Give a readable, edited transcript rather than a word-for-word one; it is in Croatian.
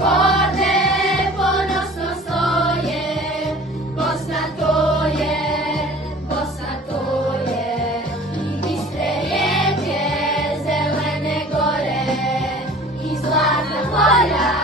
Vode ponosno stoje, Bosna to je, i bistre rijeke, zelene gore, i zlatna polja.